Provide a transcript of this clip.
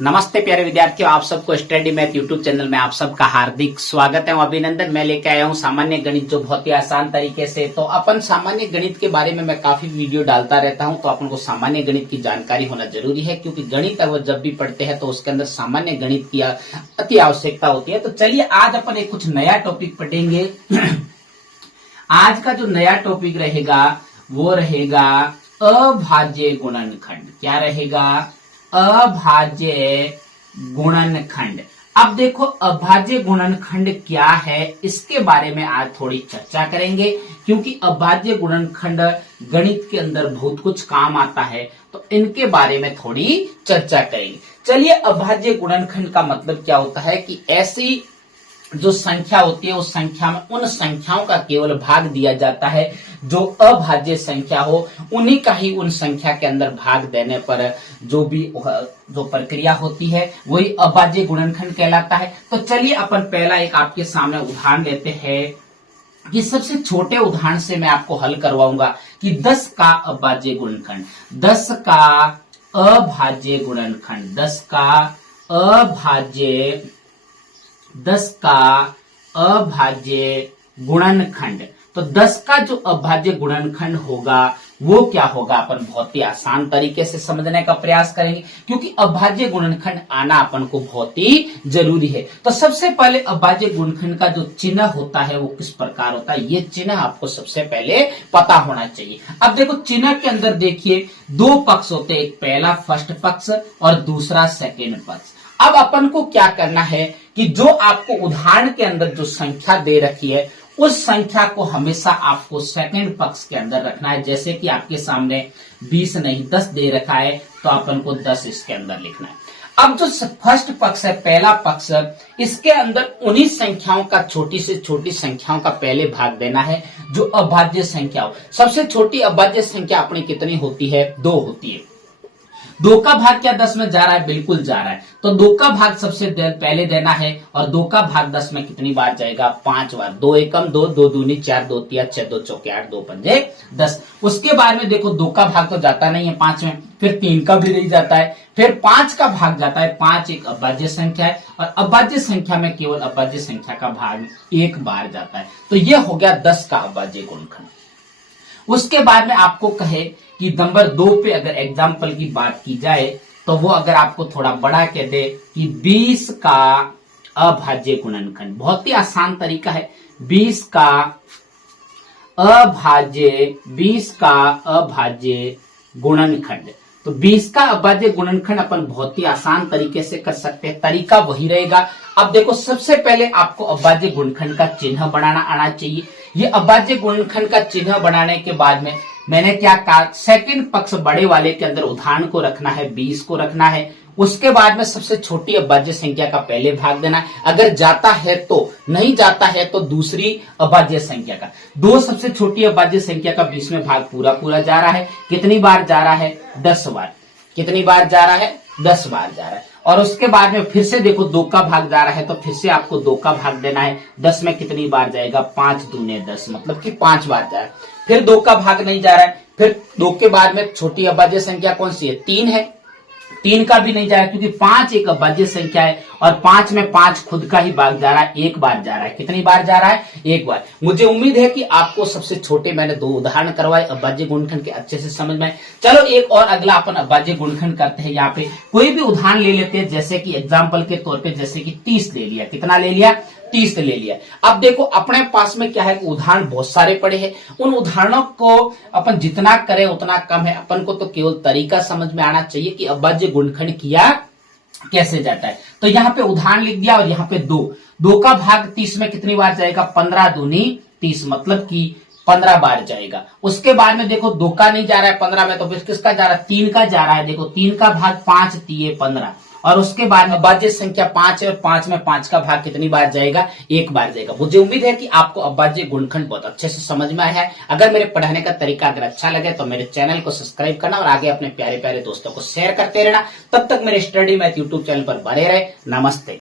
नमस्ते प्यारे विद्यार्थियों, आप सबको स्टडी मैथ यूट्यूब चैनल में आप सबका हार्दिक स्वागत है। अभिनंदन। मैं लेके आया हूँ सामान्य गणित, जो बहुत ही आसान तरीके से। तो अपन सामान्य गणित के बारे में मैं काफी वीडियो डालता रहता हूँ, तो अपन को सामान्य गणित की जानकारी होना जरूरी है, क्योंकि गणित अगर जब भी पढ़ते हैं तो उसके अंदर सामान्य गणित की अति आवश्यकता होती है। तो चलिए आज अपन एक कुछ नया टॉपिक पढ़ेंगे। आज का जो नया टॉपिक रहेगा वो रहेगा अभाज्य गुणनखंड। क्या रहेगा? अभाज्य गुणनखंड। अब देखो, अभाज्य गुणनखंड क्या है, इसके बारे में आज थोड़ी चर्चा करेंगे, क्योंकि अभाज्य गुणनखंड गणित के अंदर बहुत कुछ काम आता है, तो इनके बारे में थोड़ी चर्चा करेंगे। चलिए, अभाज्य गुणनखंड का मतलब क्या होता है कि ऐसी जो संख्या होती है उस संख्या में उन संख्याओं का केवल भाग दिया जाता है जो अभाज्य संख्या हो, उन्हीं का ही उन संख्या के अंदर भाग देने पर जो प्रक्रिया होती है वही अभाज्य गुणनखंड कहलाता है। तो चलिए अपन पहला एक आपके सामने उदाहरण लेते हैं कि सबसे छोटे उदाहरण से मैं आपको हल करवाऊंगा कि 10 का अभाज्य गुणनखंड, 10 का अभाज्य गुणनखंड, 10 का अभाज्य गुणनखंड। तो 10 का जो अभाज्य गुणनखंड होगा वो क्या होगा, अपन बहुत ही आसान तरीके से समझने का प्रयास करेंगे, क्योंकि अभाज्य गुणनखंड आना अपन को बहुत ही जरूरी है। तो सबसे पहले अभाज्य गुणनखंड का जो चिन्ह होता है वो किस प्रकार होता है, ये चिन्ह आपको सबसे पहले पता होना चाहिए। अब देखो, चिन्ह के अंदर देखिए दो पक्ष होते हैं, एक पहला फर्स्ट पक्ष और दूसरा सेकेंड पक्ष। अब अपन को क्या करना है कि जो आपको उदाहरण के अंदर जो संख्या दे रखी है उस संख्या को हमेशा आपको सेकंड पक्ष के अंदर रखना है। जैसे कि आपके सामने 20 नहीं 10 दे रखा है, तो अपन को 10 इसके अंदर लिखना है। अब जो फर्स्ट पक्ष है, पहला पक्ष, इसके अंदर उन्हीं संख्याओं का, छोटी से छोटी संख्याओं का पहले भाग देना है जो अभाज्य संख्या हो। सबसे छोटी अभाज्य संख्या अपनी कितनी होती है? 2 होती है। 2 का भाग क्या 10 में जा रहा है? बिल्कुल जा रहा है। तो 2 का भाग सबसे पहले देना है, और 2 का भाग 10 में कितनी बार जाएगा? 5 बार। 2 एकम 2, 2 दूनी 4, 2 तिया 6, 2 चौके 8, 2 पंजे 10। उसके बाद में देखो 2 का भाग तो जाता नहीं है 5 में, फिर 3 का भी नहीं जाता है, फिर 5 का भाग जाता है। 5 एक अभाज्य संख्या है, और अभाज्य संख्या में केवल अभाज्य संख्या का भाग एक बार जाता है। तो यह हो गया 10 का अभाज्य गुणनखंड। उसके बाद में आपको कहे कि नंबर 2 पे अगर एग्जाम्पल की बात की जाए, तो वो अगर आपको थोड़ा बड़ा कह दे कि 20 का अभाज्य गुणनखंड। बहुत ही आसान तरीका है। 20 का अभाज्य गुणनखंड। तो 20 का अभाज्य गुणनखंड अपन बहुत ही आसान तरीके से कर सकते हैं। तरीका वही रहेगा। अब देखो, सबसे पहले आपको अभाज्य गुणनखंड का चिन्ह बनाना आना चाहिए। ये अभाज्य गुणनखंड का चिन्ह बनाने के बाद में मैंने क्या कहा, सेकंड पक्ष बड़े वाले के अंदर उदाहरण को रखना है, 20 को रखना है। उसके बाद में सबसे छोटी अभाज्य संख्या का पहले भाग देना है, अगर जाता है तो, नहीं जाता है तो दूसरी अभाज्य संख्या का। 2 सबसे छोटी अभाज्य संख्या का 20 में भाग पूरा जा रहा है। कितनी बार जा रहा है? 10 बार। कितनी बार जा रहा है? 10 बार जा रहा है। और उसके बाद में फिर से देखो 2 का भाग जा रहा है, तो फिर से आपको 2 का भाग देना है। 10 में कितनी बार जाएगा? 5 दूने 10, मतलब कि 5 बार जा रहा है। फिर 2 का भाग नहीं जा रहा है, फिर 2 के बाद में छोटी अभाज्य संख्या कौन सी है? 3 है। 3 का भी नहीं जा रहा है, क्योंकि 5 एक अभाज्य संख्या है, और 5 में 5 खुद का ही भाग जा रहा है, एक बार जा रहा है। कितनी बार जा रहा है? एक बार। मुझे उम्मीद है कि आपको सबसे छोटे मैंने 2 उदाहरण करवाए अभाज्य गुणनखंड के, अच्छे से समझ में आए। चलो एक और अगला अपन अभाज्य गुणनखंड करते हैं। यहाँ पे कोई भी उदाहरण ले लेते हैं, जैसे कि एग्जाम्पल के तौर पे, जैसे कि 30 ले लिया। कितना ले लिया? 30 ले लिया। अब देखो, अपने पास में क्या है, उदाहरण बहुत सारे पड़े हैं। उन उदाहरणों को अपन जितना करें उतना कम है। अपन को तो केवल तरीका समझ में आना चाहिए कि अभाज्य गुणनखंड किया कैसे जाता है। तो यहाँ पे उदाहरण लिख दिया, और यहाँ पे 2 का भाग 30 में कितनी बार जाएगा? 15 दूनी 30, मतलब कि 15 बार जाएगा। उसके बाद में देखो 2 का नहीं जा रहा है 15 में, तो फिर किसका जा रहा है? 3 का जा रहा है। देखो 3 का भाग 5 तिये 15, और उसके बाद में अभाज्य संख्या 5 है, और 5 में 5 का भाग कितनी बार जाएगा? एक बार जाएगा। मुझे उम्मीद है कि आपको अभाज्य गुणनखंड बहुत अच्छे से समझ में आया है। अगर मेरे पढ़ाने का तरीका अगर अच्छा लगे तो मेरे चैनल को सब्सक्राइब करना, और आगे अपने प्यारे प्यारे दोस्तों को शेयर करते रहना। तब तक मेरे स्टडी मैथ यूट्यूब चैनल पर बने रहे। नमस्ते।